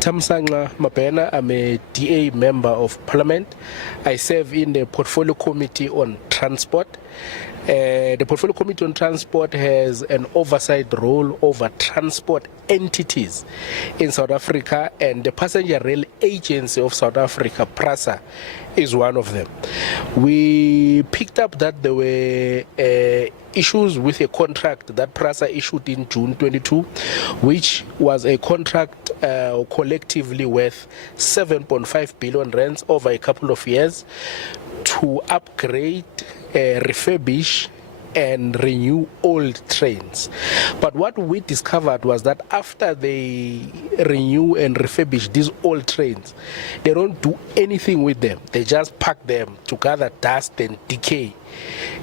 Thami Mabhena, I'm a DA member of Parliament. I serve in the Portfolio Committee on Transport. The Portfolio Committee on Transport has an oversight role over transport entities in South Africa, and the Passenger Rail Agency of South Africa, PRASA, is one of them. We picked up that there were issues with a contract that PRASA issued in June 22, which was a contract collectively worth 7.5 billion rands over a couple of years to upgrade, refurbish and renew old trains. But what we discovered was that after they renew and refurbish these old trains, they don't do anything with them. They just pack them to gather dust and decay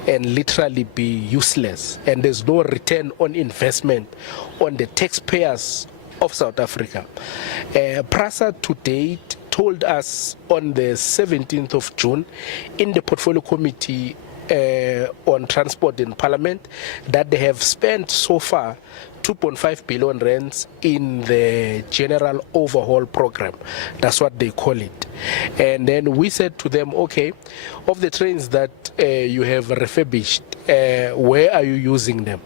and literally be useless. And there's no return on investment on the taxpayers of South Africa. PRASA to date told us on the 17th of June in the Portfolio Committee on Transport in Parliament that they have spent so far 2.5 billion rands in the general overhaul program. That's what they call it. And then we said to them, okay, of the trains that you have refurbished, where are you using them?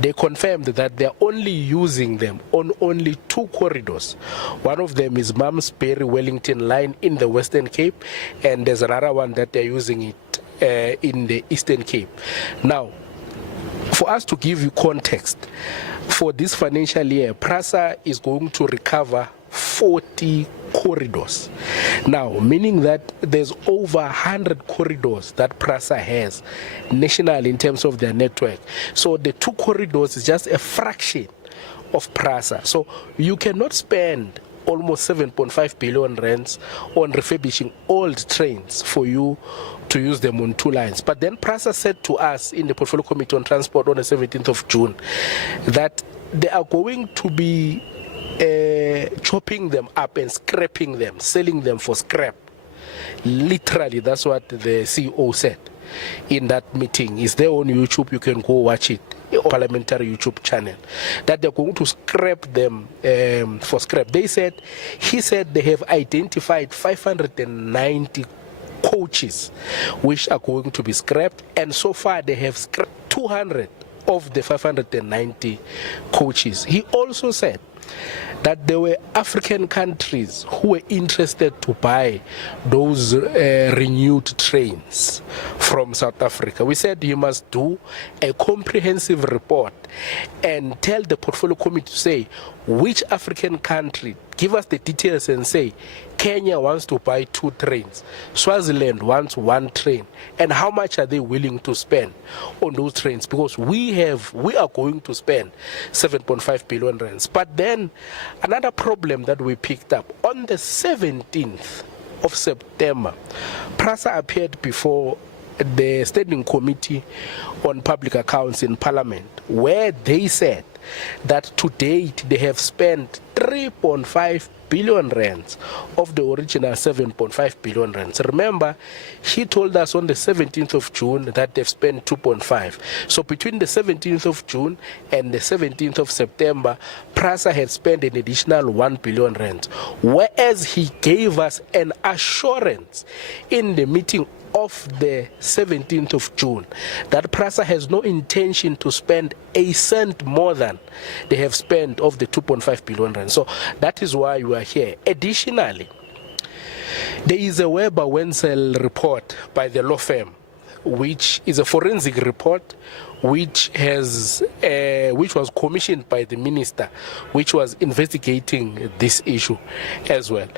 They confirmed that they're only using them on only 2 corridors. One of them is Malmesbury-Wellington line in the Western Cape, and there's another one that they're using it in the Eastern Cape. Now, for us to give you context, for this financial year, PRASA is going to recover 40 corridors. Now, meaning that there's over 100 corridors that PRASA has nationally in terms of their network. So the 2 corridors is just a fraction of PRASA. So you cannot spend almost 7.5 billion rands on refurbishing old trains for you to use them on 2 lines. But then PRASA said to us in the Portfolio Committee on Transport on the 17th of June that they are going to be chopping them up and scrapping them, selling them for scrap. Literally, that's what the CEO said in that meeting. It's there on YouTube, you can go watch it, parliamentary YouTube channel, that they're going to scrap them for scrap. He said they have identified 590 coaches which are going to be scrapped, and so far they have scrapped 200 of the 590 coaches. He also said that there were African countries who were interested to buy those renewed trains from South Africa. We said you must do a comprehensive report and tell the Portfolio Committee to say which African country, give us the details and say Kenya wants to buy 2 trains, Swaziland wants 1 train, and how much are they willing to spend on those trains? Because we are going to spend 7.5 billion rands. But then another problem that we picked up on the 17th of September, PRASA appeared before the Standing Committee on Public Accounts in Parliament, where they said that to date they have spent 3.5 billion rands of the original 7.5 billion rands. Remember, he told us on the 17th of June that they've spent 2.5. So between the 17th of June and the 17th of September, PRASA had spent an additional 1 billion rands. Whereas he gave us an assurance in the meeting of the 17th of June that PRASA has no intention to spend a cent more than they have spent of the 2.5 billion rand. So that is why we are here. Additionally, there is a Weber-Wenzel report by the law firm, which is a forensic report which was commissioned by the minister, which was investigating this issue as well.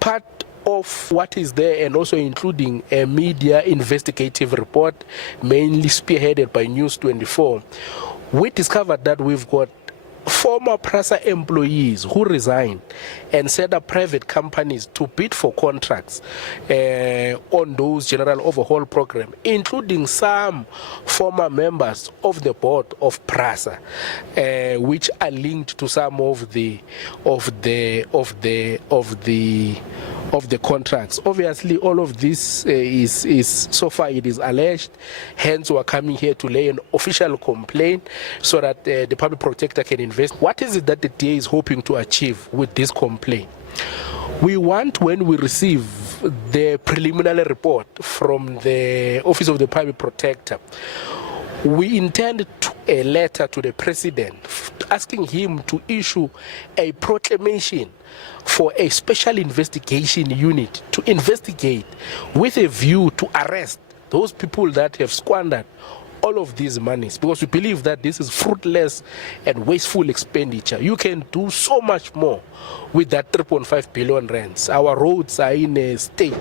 Part of what is there, and also including a media investigative report mainly spearheaded by News 24, we discovered that we've got former PRASA employees who resigned and set up private companies to bid for contracts on those general overhaul programs, including some former members of the board of PRASA, which are linked to some of the of the contracts. Obviously, all of this is so far it is alleged. Hence, we are coming here to lay an official complaint so that the public protector can invest. What is it that the DA is hoping to achieve with this complaint? We want, when we receive the preliminary report from the Office of the Public Protector, we intend a letter to the President asking him to issue a proclamation for a special investigation unit to investigate with a view to arrest those people that have squandered all of these monies, because we believe that this is fruitless and wasteful expenditure. You can do so much more with that 3.5 billion rands. Our roads are in a state.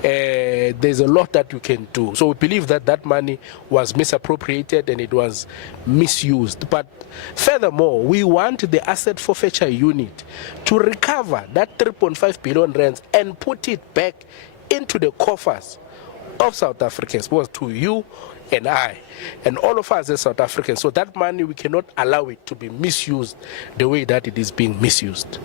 There's a lot that you can do. So we believe that that money was misappropriated and it was misused. But furthermore, we want the asset forfeiture unit to recover that 3.5 billion rands and put it back into the coffers of South Africans, both to you and I, and all of us as South Africans. So that money, we cannot allow it to be misused the way that it is being misused.